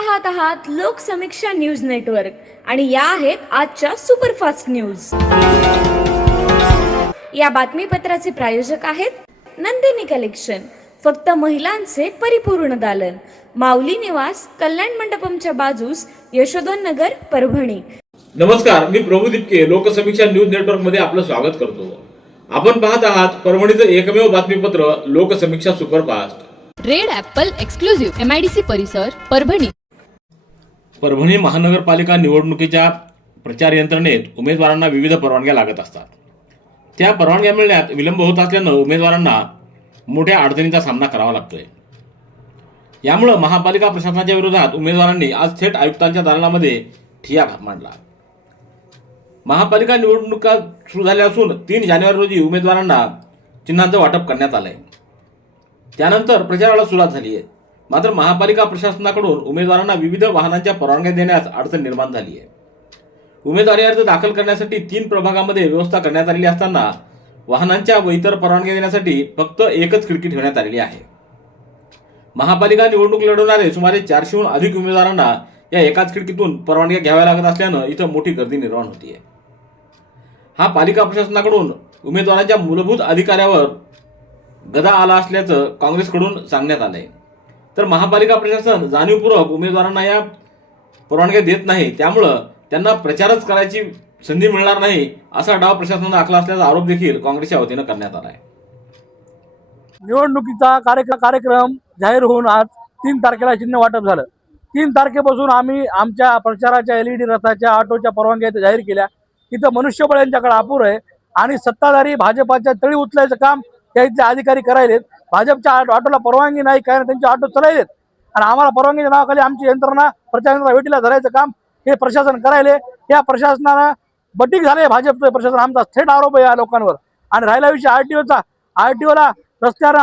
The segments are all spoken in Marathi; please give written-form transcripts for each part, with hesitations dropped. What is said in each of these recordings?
पाहत आहात लोकसमीक्षा न्यूज नेटवर्क आणि या आहेत आजच्या सुपरफास्ट न्यूज। या बातमीपत्राचे प्रायोजक आहेत नंदिनी कलेक्शन, फक्त महिलांचे परिपूर्ण दालन, माऊली निवास, कल्याण मंडपमच्या बाजूस, यशोधन नगर, परभणी। नमस्कार, मी प्रभू दिपके लोकसमीक्षा न्यूज नेटवर्क मध्ये आपलं स्वागत करतो। आपण पाहत आहात परभणीचं एकमेव बातमीपत्र Loksamiksha superfast. Red Apple exclusive MIDC परिसर परभणी। परभणी महानगरपालिका निवडणुकीच्या प्रचार यंत्रणेत उमेदवारांना विविध परवानग्या लागत असतात। त्या परवानग्या मिळण्यात विलंब होत असल्यानं उमेदवारांना मोठ्या अडचणींचा सामना करावा लागतोय। यामुळे महापालिका प्रशासनाच्या विरोधात उमेदवारांनी आज थेट आयुक्तांच्या दालनामध्ये ठिय्या मांडला। महापालिका निवडणुका सुरू झाल्या असून 3 जानेवारी रोजी उमेदवारांना चिन्हांचं वाटप करण्यात आलंय। त्यानंतर प्रचाराला सुरुवात झाली आहे। मात्र महापालिका प्रशासनाकडून उमेदवारांना विविध वाहनांच्या परवानग्या देण्यास अडचण निर्माण झाली आहे। उमेदवारी अर्ज दाखल करण्यासाठी 3 प्रभागामध्ये व्यवस्था करण्यात आलेली असताना वाहनांच्या व इतर परवानग्या देण्यासाठी फक्त एकच खिडकी ठेवण्यात आलेली आहे। महापालिका निवडणूक लढवणारे सुमारे 400हून अधिक उमेदवारांना या एकाच खिडकीतून परवानग्या घ्याव्या लागत असल्यानं इथं मोठी गर्दी निर्माण होती आहे। हा पालिका प्रशासनाकडून उमेदवारांच्या मूलभूत अधिकारावर गदा आला असल्याचं काँग्रेसकडून सांगण्यात आलंय। तर महापालिका प्रशासन जाणीवपूर्वक उमेदवारांना या परवानग्या देत नाही, त्यामुळं त्यांना प्रचारच करायची संधी मिळणार नाही असा डाव प्रशासनानं आखला असल्याचा आरोप देखील काँग्रेसच्या वतीनं करण्यात आला आहे। निवडणुकीचा कार्यक्रम जाहीर होऊन आज 3 तारखेला चिन्ह वाटप झालं। 3 तारखेपासून आम्ही आमच्या प्रचाराच्या LED रथाच्या ऑटोच्या परवानग्या जाहीर केल्या। इथं मनुष्यबळ यांच्याकडे अपुरं आहे आणि सत्ताधारी भाजपाच्या तळी उचलायचं काम त्या इथले अधिकारी करायलेत। भाजपच्या ऑटोला परवानगी नाही, काय त्यांचे ऑटो चालवलेत आणि आम्हाला परवानगीच्या नावाखाली आमची यंत्रणा प्रचार यंत्रणा वेटीला धरायचं काम हे प्रशासन करायले। या प्रशासनानं बटीक झाले भाजपचं प्रशासन, आमचा थेट आरोप आहे या लोकांवर। आणि राहिला विषय RTOचा, RTOला रस्त्यावर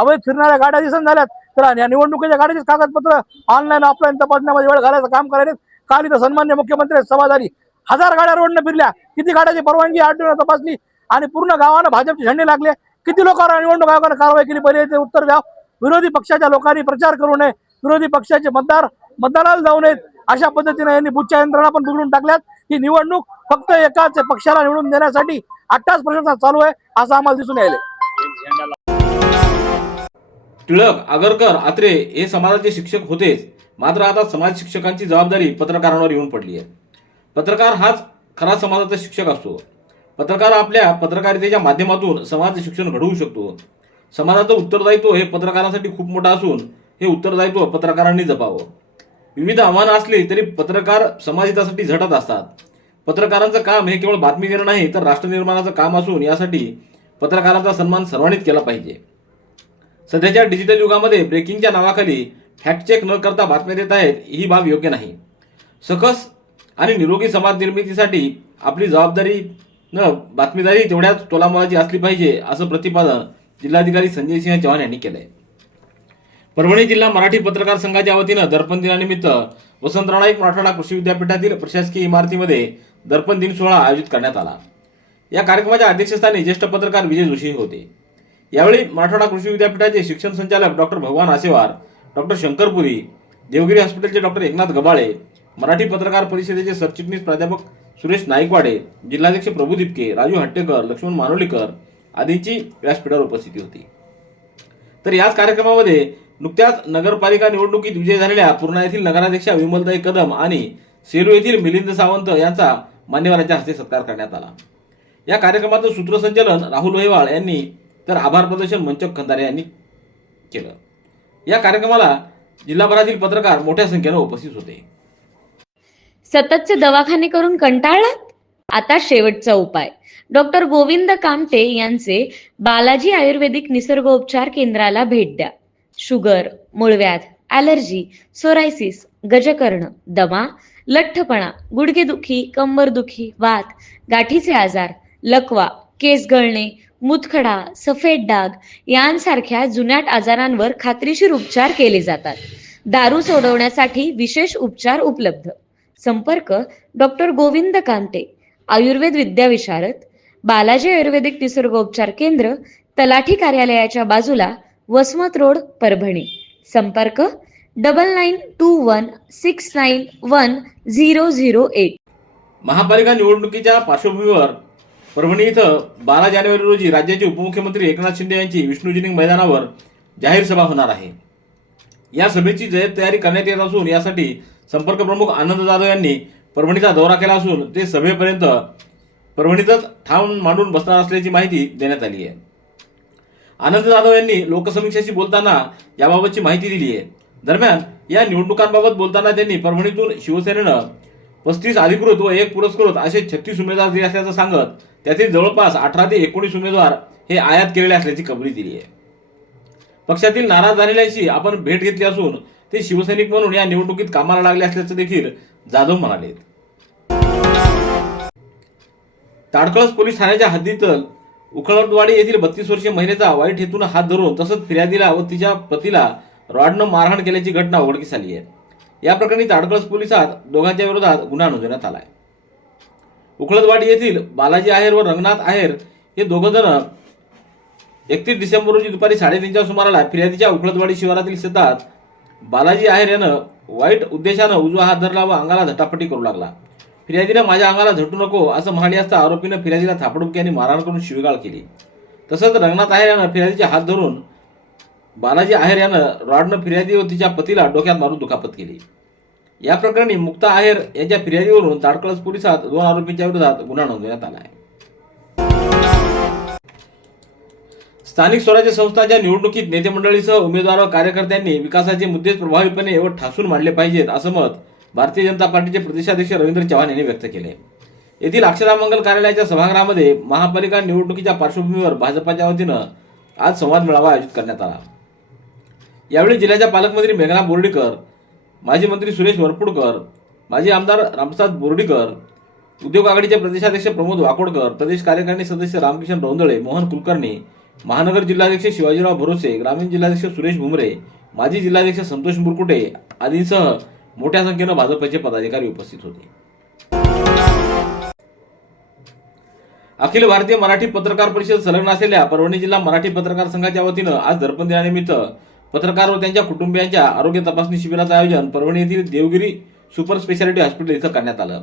अवैध फिरणाऱ्या गाड्या दिसून झाल्यात, तर या निवडणुकीच्या गाड्याचीच कागदपत्र ऑनलाईन ऑफलाईन तपासण्यामध्ये वेळ घालायचं काम करायलेत। काल इथं सन्मान्य मुख्यमंत्री सभा झाली, 1000 गाड्या रोडने फिरल्या, किती गाड्याची परवानगी RTOने तपासली आणि पूर्ण गावानं भाजपचे झेंडे लागले, किती लोकांवर निवडणूक आयोगाने कारवाई केली, पहिले ते उत्तर द्या। विरोधी पक्षाच्या लोकांनी प्रचार करू नये, विरोधी पक्षाचे मतदाराला जाऊ नयेत, अशा पद्धतीने यांनी बुथच्या यंत्रणा पण बिघडून टाकल्यात। ही निवडणूक फक्त एकाच पक्षाला निवडून देण्यासाठी आत्ताच प्रशासन चालू आहे असं आम्हाला दिसून यायले। टिळक, आगरकर, आत्रे हे समाजाचे शिक्षक होतेच, मात्र आता समाज शिक्षकांची जबाबदारी पत्रकारांवर येऊन पडली आहे। पत्रकार हाच खरा समाजाचा शिक्षक असतो। पत्रकार आपल्या पत्रकारितेच्या माध्यमातून समाज शिक्षण घडवू शकतो। समाजाचं उत्तरदायित्व हे पत्रकारांसाठी खूप मोठं असून हे उत्तरदायित्व पत्रकारांनी जपावं। विविध आव्हानं असली तरी पत्रकार समाजहितासाठी झटत असतात। पत्रकारांचं काम हे केवळ बातमी देणं नाही, तर राष्ट्र निर्माणाचं काम असून यासाठी पत्रकारांचा सन्मान सर्वांनीच केला पाहिजे। सध्याच्या डिजिटल युगामध्ये ब्रेकिंगच्या नावाखाली फॅक्ट चेक न करता बातम्या देत आहेत, ही बाब योग्य नाही। सकस आणि निरोगी समाज निर्मितीसाठी आपली जबाबदारी बातमीदारी तेवढ्याच तोलामोलाची असली पाहिजे, असं प्रतिपादन जिल्हाधिकारी संजय सिंह चव्हाण यांनी केलंय। परभणी जिल्हा मराठी पत्रकार संघाच्या वतीनं दर्पण दिनानिमित्त वसंतराव नाईक मराठवाडा कृषी विद्यापीठातील प्रशासकीय इमारतीमध्ये दर्पण दिन सोहळा आयोजित करण्यात आला। या कार्यक्रमाच्या अध्यक्षस्थानी ज्येष्ठ पत्रकार विजय जोशी होते। यावेळी मराठवाडा कृषी विद्यापीठाचे शिक्षण संचालक डॉक्टर भगवान आसेवार, डॉक्टर शंकरपुरी, देवगिरी हॉस्पिटलचे डॉक्टर एकनाथ गबाळे, मराठी पत्रकार परिषदेचे सरचिटणीस प्राध्यापक सुरेश नाईकवाडे, जिल्हाध्यक्ष प्रभू दिपके, राजू हट्टेकर, लक्ष्मण मानोलीकर आदींची व्यासपीठावर उपस्थिती होती। तर याच कार्यक्रमामध्ये नुकत्याच नगरपालिका निवडणुकीत विजयी झालेल्या पूर्णा येथील नगराध्यक्षा विमलताई कदम आणि सेलू येथील मिलिंद सावंत यांचा मान्यवरांच्या हस्ते सत्कार करण्यात आला। या कार्यक्रमाचं सूत्रसंचालन राहुल वहिवाळ यांनी तर आभार प्रदर्शन मंचक खंदारे यांनी केलं। या कार्यक्रमाला जिल्हाभरातील पत्रकार मोठ्या संख्येने उपस्थित होते। सततचे दवाखाने करून कंटाळलात? आता शेवटचा उपाय, डॉक्टर गोविंद कामटे यांचे बालाजी आयुर्वेदिक निसर्गोपचार केंद्राला भेट द्या। शुगर, मूळव्याध, ॲलर्जी, सोरायसिस, गजकर्ण, दमा, लठ्ठपणा, गुडघेदुखी, कंबरदुखी, वात, गाठीचे आजार, लकवा, केस गळणे, मूतखडा, सफेद डाग यांसारख्या जुनाट आजारांवर खात्रीशीर उपचार केले जातात। दारू सोडवण्यासाठी विशेष उपचार उपलब्ध। संपर्क डॉक्टर गोविंद कामटे, आयुर्वेद विद्याविशारद, बालाजी आयुर्वेदिक निसर्गोपचार केंद्र, तलाठी कार्यालयाच्या बाजूला, वसमत रोड, परभणी। संपर्क 9921691008. महापालिका निवडणुकीच्या पार्श्वभूमीवर परभणी इथं 12 जानेवारी रोजी राज्याचे उपमुख्यमंत्री एकनाथ शिंदे यांची विष्णुजिनिंग मैदानावर जाहीर सभा होणार आहे. या सभेची जय्यत तयारी करण्यात येत असून यासाठी संपर्क प्रमुख आनंद जाधव यांनी परभणीचा दौरा केला असून ते सभेपर्यंत परभणीतच ठाम मांडून बसणार असल्याची माहिती देण्यात आली आहे. आनंद जाधव यांनी लोकसमीक्षाशी बोलताना याबाबतची माहिती दिली आहे. दरम्यान या निवडणुकांबाबत बोलताना त्यांनी परभणीतून शिवसेनेनं 35 अधिकृत व 1 पुरस्कृत असे 36 उमेदवार दिले असल्याचं सांगत त्यातील जवळपास 18 ते 19 उमेदवार हे आयात केलेले असल्याची कबुली दिली आहे. पक्षातील नाराज झालेल्यांशी आपण भेट घेतली असून ते शिवसैनिक म्हणून या निवडणुकीत कामाला लागले असल्याचं देखील जाधव म्हणाले. ताडकळस पोलीस ठाण्याच्या हद्दीतील उखळदवाडी येथील 32 वर्षीय महिलेचा वाईट हेतून हात धरून तसंच फिर्यादीला व तिच्या पतीला रॉडनं मारहाण केल्याची घटना उघडकीस आली आहे. या प्रकरणी ताडकळस पोलिसात दोघांच्या विरोधात गुन्हा नोंदवण्यात आला आहे. उखळदवाडी येथील बालाजी आहेर व रंगनाथ आहेर हे दोघं जण 31 डिसेंबर रोजी दुपारी 3:30च्या सुमाराला फिर्यादीच्या उखळदवाडी शिवारातील शेतात बालाजी आहेर यानं वाईट उद्देशानं उजवा हात धरला व अंगाला झटापटी करू लागला. फिर्यादीनं माझ्या अंगाला झटू नको असं म्हणाले असता आरोपीनं फिर्यादीला थापडुकी आणि मारहाण करून शिवीगाळ केली. तसंच रंगनाथ आहेर यानं फिर्यादीचे हात धरून बालाजी आहेर यानं रॉडनं फिर्यादी व तिच्या पतीला डोक्यात मारून दुखापत केली. या प्रकरणी मुक्ता आहेर यांच्या फिर्यादीवरून ताडकळस पोलिसात 2 आरोपींच्या विरोधात गुन्हा नोंदवण्यात आला आहे. स्थानिक स्वराज्य संस्थांच्या निवडणुकीत नेते मंडळीसह उमेदवार व कार्यकर्त्यांनी विकासाचे मुद्दे प्रभावीपणे व ठासून मांडले पाहिजेत असं मत भारतीय जनता पार्टीचे प्रदेशाध्यक्ष रवींद्र चव्हाण यांनी व्यक्त केले. येथील अक्षरामंगल कार्यालयाच्या सभागृहामध्ये महापालिका निवडणुकीच्या पार्श्वभूमीवर भाजपाच्या वतीनं आज संवाद मेळावा आयोजित करण्यात आला. यावेळी जिल्ह्याच्या पालकमंत्री मेघना बोर्डीकर, माजी मंत्री सुरेश वरपुडकर, माजी आमदार रामप्रसाद बोर्डीकर, उद्योग आघाडीचे प्रदेशाध्यक्ष प्रमोद वाकोडकर, प्रदेश कार्यकारिणी सदस्य रामकिशन रौंदळे, मोहन कुलकर्णी, महानगर जिल्हाध्यक्ष शिवाजीराव भरोसे, ग्रामीण जिल्हाध्यक्ष सुरेश भुमरे, माजी जिल्हाध्यक्ष संतोष मुरकुटे आदींसह मोठ्या संख्येनं भाजपचे पदाधिकारी उपस्थित होते. अखिल भारतीय मराठी पत्रकार परिषद संलग्न असलेल्या परभणी जिल्हा मराठी पत्रकार संघाच्या वतीनं आज दर्पण दिनानिमित्त पत्रकार व त्यांच्या कुटुंबियांच्या आरोग्य तपासणी शिबिराचं आयोजन परभणी येथील देवगिरी सुपर स्पेशालिटी हॉस्पिटल इथं करण्यात आलं.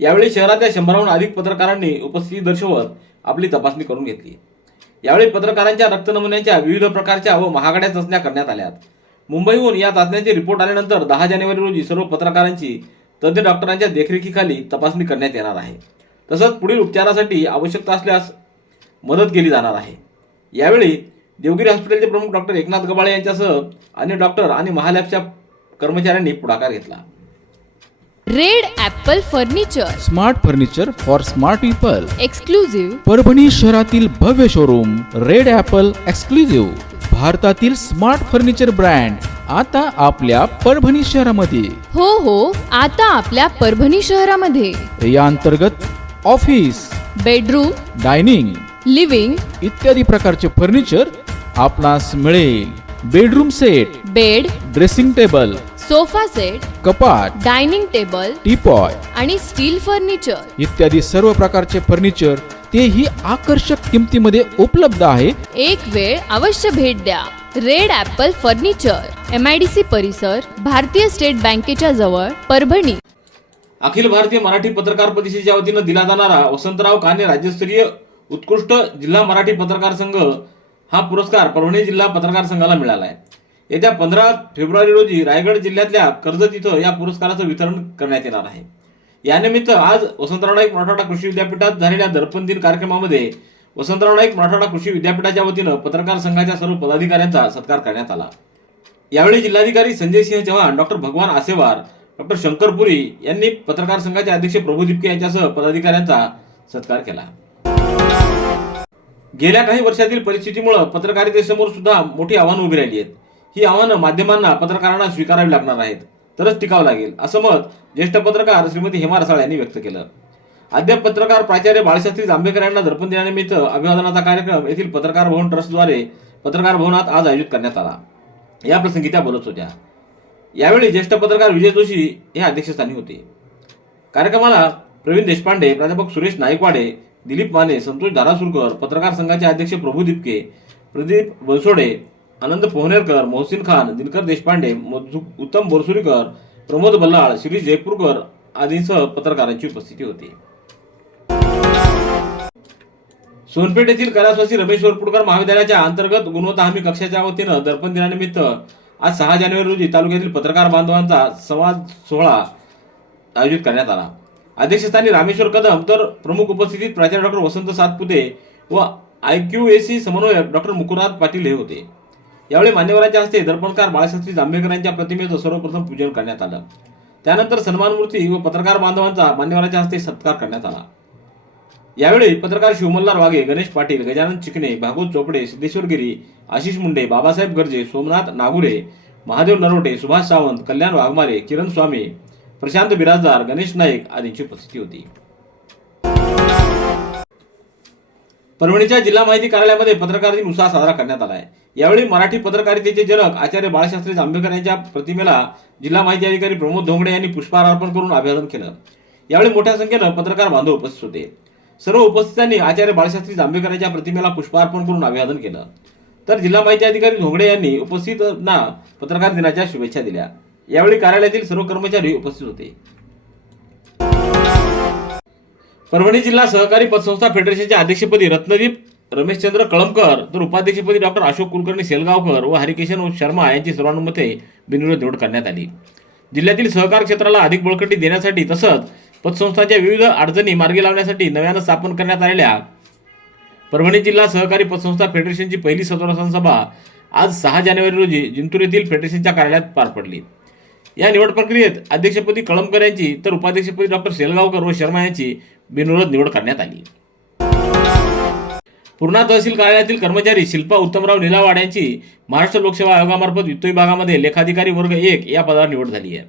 यावेळी शहरातल्या 100हून अधिक पत्रकारांनी उपस्थिती दर्शवत आपली तपासणी करून घेतली. यावेळी पत्रकारांच्या रक्त नमुन्यांच्या विविध प्रकारच्या व महागड्या चाचण्या करण्यात आल्या. मुंबईहून या चाचण्यांचे रिपोर्ट आल्यानंतर 10 जानेवारी रोजी सर्व पत्रकारांची तज्ज्ञ डॉक्टरांच्या देखरेखीखाली तपासणी करण्यात येणार आहे. तसंच पुढील उपचारासाठी आवश्यकता असल्यास मदत केली जाणार आहे. यावेळी देवगिरी हॉस्पिटलचे प्रमुख डॉक्टर एकनाथ गबाळे यांच्यासह अन्य डॉक्टर आणि महालॅबच्या कर्मचाऱ्यांनी पुढाकार घेतला. Red Apple furniture, smart furniture for smart people. Exclusive Parbhani शहरातील भव्य शोरूम रेड ॲपल एक्सक्लुझिव्ह, भारतातील स्मार्ट फर्निचर ब्रँड आता आपल्या परभणी शहरामध्ये. हो, आता आपल्या परभणी शहरामध्ये. या अंतर्गत ऑफिस, बेडरूम, डायनिंग, लिव्हिंग इत्यादी प्रकारचे फर्निचर आपणास मिळेल. Bedroom set, bed, dressing table, sofa set, कपाट, डायनिंग टेबल टीपॉय आणि स्टील फर्निचर इत्यादी सर्व प्रकारचे फर्निचर तेही आकर्षक किमतीमध्ये उपलब्ध आहे. एक वेळ अवश्य भेट द्या. रेड ॲपल फर्निचर, MIDC परिसर, भारतीय स्टेट बँकेच्या जवळ, परभणी. अखिल भारतीय मराठी पत्रकार परिषदेच्या वतीनं दिला जाणारा वसंतराव काने राज्यस्तरीय उत्कृष्ट जिल्हा मराठी पत्रकार संघ हा पुरस्कार परभणी जिल्हा पत्रकार संघाला मिळाला आहे. येत्या 15 फेब्रुवारी रोजी रायगड जिल्ह्यातल्या कर्जत इथं या पुरस्काराचं वितरण करण्यात येणार आहे. यानिमित्त आज वसंतराव नाईक मराठवाडा कृषी विद्यापीठात झालेल्या दर्पण दिन कार्यक्रमामध्ये वसंतराव नाईक मराठवाडा कृषी विद्यापीठाच्या वतीनं पत्रकार संघाच्या सर्व पदाधिकाऱ्यांचा सत्कार करण्यात आला. यावेळी जिल्हाधिकारी संजय सिंह चव्हाण, डॉक्टर भगवान आसेवार, डॉक्टर शंकरपुरी यांनी पत्रकार संघाचे अध्यक्ष प्रभू दिपके यांच्यासह पदाधिकाऱ्यांचा सत्कार केला. गेल्या काही वर्षातील परिस्थितीमुळे पत्रकारितेसमोर सुद्धा मोठी आव्हानं उभी राहिली आहेत. ही आव्हानं माध्यमांना, पत्रकारांना स्वीकारावी लागणार आहेत, तरच टिकावं लागेल असं मत ज्येष्ठ पत्रकार श्रीमती हेमा रसाळ यांनी व्यक्त केलं. अद्याप पत्रकार प्राचार्य बाळशास्त्री जांभेकर यांना दर्पण दिनानिमित्त अभिवादनाचा कार्यक्रम येथील पत्रकार भवन ट्रस्टद्वारे पत्रकार भवनात आज आयोजित करण्यात आला. या प्रसंगी त्या बोलत होत्या. यावेळी ज्येष्ठ पत्रकार विजय जोशी हे अध्यक्षस्थानी होते. कार्यक्रमाला प्रवीण देशपांडे, प्राध्यापक सुरेश नाईकवाडे, दिलीप माने, संतोष धारासुरकर, पत्रकार संघाचे अध्यक्ष प्रभू दिपके, प्रदीप बनसोडे, आनंद पोहनेरकर, मोहसिन खान, दिनकर देशपांडे, उत्तम बोरसुरीकर, प्रमोद बल्लाळ, शिरीष जयपूरकर आदींसह पत्रकारांची उपस्थिती होती. सोनपेठ येथील कैलासवासी रमेश वरपुडकर महाविद्यालयाच्या अंतर्गत गुणवत्ता हमी कक्षाच्या वतीनं दर्पण दिनानिमित्त आज 6 जानेवारी रोजी तालुक्यातील पत्रकार बांधवांचा संवाद सोहळा आयोजित करण्यात आला. अध्यक्षस्थानी रामेश्वर कदम तर प्रमुख उपस्थितीत प्राचार्य डॉक्टर वसंत सातपुते व IQAC समन्वयक डॉक्टर मुकुराद पाटील हे होते. यावेळी मान्यवरांच्या हस्ते दर्पणकार बाळशास्त्री जांभेकर यांच्या प्रतिमेचं सर्वप्रथम पूजन करण्यात आलं. त्यानंतर सन्मानमूर्ती व पत्रकार बांधवांचा मान्यवरांच्या हस्ते सत्कार करण्यात आला. यावेळी पत्रकार शिवमल्हार वाघे, गणेश पाटील, गजानन चिकणे, भागवत चोपडे, सिद्धेश्वर गिरी, आशिष मुंडे, बाबासाहेब गर्जे, सोमनाथ नागुरे, महादेव नरोटे, सुभाष सावंत, कल्याण वाघमारे, किरण स्वामी, प्रशांत बिराजदार, गणेश नाईक आदींची उपस्थिती होती. परभणीच्या जिल्हा माहिती कार्यालयामध्ये पत्रकार दिन उत्साह साजरा करण्यात आला आहे. यावेळी मराठी पत्रकारितेचे जनक आचार्य बाळशास्त्री जांभेकर यांच्या प्रतिमेला जिल्हा माहिती अधिकारी प्रमोद धोंगडे यांनी पुष्पहार अर्पण करून अभिवादन केलं. यावेळी मोठ्या संख्येनं पत्रकार बांधव उपस्थित होते. सर्व उपस्थितांनी आचार्य बाळशास्त्री जांभेकर यांच्या प्रतिमेला पुष्पार्पण करून अभिवादन केलं. तर जिल्हा माहिती अधिकारी धोंगडे यांनी उपस्थितांना पत्रकार दिनाच्या शुभेच्छा दिल्या. यावेळी कार्यालयातील सर्व कर्मचारी उपस्थित होते. परभणी जिल्हा सहकारी पतसंस्था फेडरेशनच्या अध्यक्षपदी रत्नदीप रमेशचंद्र कळमकर तर उपाध्यक्षपदी डॉक्टर अशोक कुलकर्णी सेलगावकर व हरिकिशन शर्मा यांची सर्वानुमते बिनविरोध निवड करण्यात आली. जिल्ह्यातील सहकार क्षेत्राला अधिक बळकटी देण्यासाठी तसंच पतसंस्थांच्या विविध अडचणी मार्गी लावण्यासाठी नव्यानं स्थापन करण्यात आलेल्या परभणी जिल्हा सहकारी पतसंस्था फेडरेशनची पहिली सर्वसाधारण सभा आज 6 जानेवारी रोजी जिंतूर येथील फेडरेशनच्या कार्यालयात पार पडली. या निवड प्रक्रियेत अध्यक्षपदी कळमकर यांची तर उपाध्यक्षपदी डॉक्टर सेलगावकर व शर्मा यांची बिनविरोध निवड करण्यात आली. पूर्णा तहसील कार्यालयातील कर्मचारी शिल्पा उत्तमराव निलावाड यांची महाराष्ट्र लोकसेवा आयोगामार्फत वित्त विभागामध्ये लेखाधिकारी वर्ग 1 या पदावर निवड झाली आहे.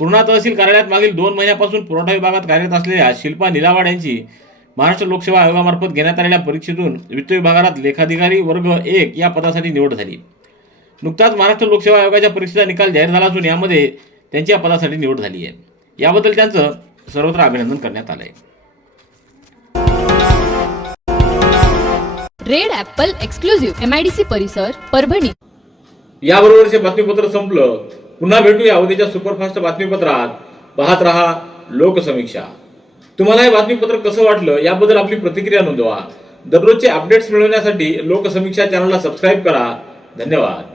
पूर्णा तहसील कार्यालयात मागील 2 महिन्यापासून पुरवठा विभागात कार्यरत असलेल्या शिल्पा निलावाड यांची महाराष्ट्र लोकसेवा आयोगामार्फत घेण्यात आलेल्या परीक्षेतून वित्त विभागात लेखाधिकारी वर्ग 1 या पदासाठी निवड झाली. नुकताच महाराष्ट्र लोकसेवा आयोगाच्या परीक्षेचा निकाल जाहीर झाला असून यामध्ये त्यांची या पदासाठी निवड झाली आहे. याबद्दल त्यांचं सर्वत्र अभिनंदन करण्यात आलंय. रेड ॲपल एक्सक्लुझिव्ह MIDC परिसर परभणी. याबरोबरचे बातमीपत्र संपलं. पुन्हा भेटूया उद्याच्या सुपरफास्ट बातमीपत्रात. पाहत रहा लोकसमीक्षा. तुम्हाला हे बातमीपत्र कसं वाटलं याबद्दल आपली प्रतिक्रिया नोंदवा. दररोजचे अपडेट्स मिळवण्यासाठी लोकसमीक्षा चॅनलला सबस्क्राईब करा. धन्यवाद.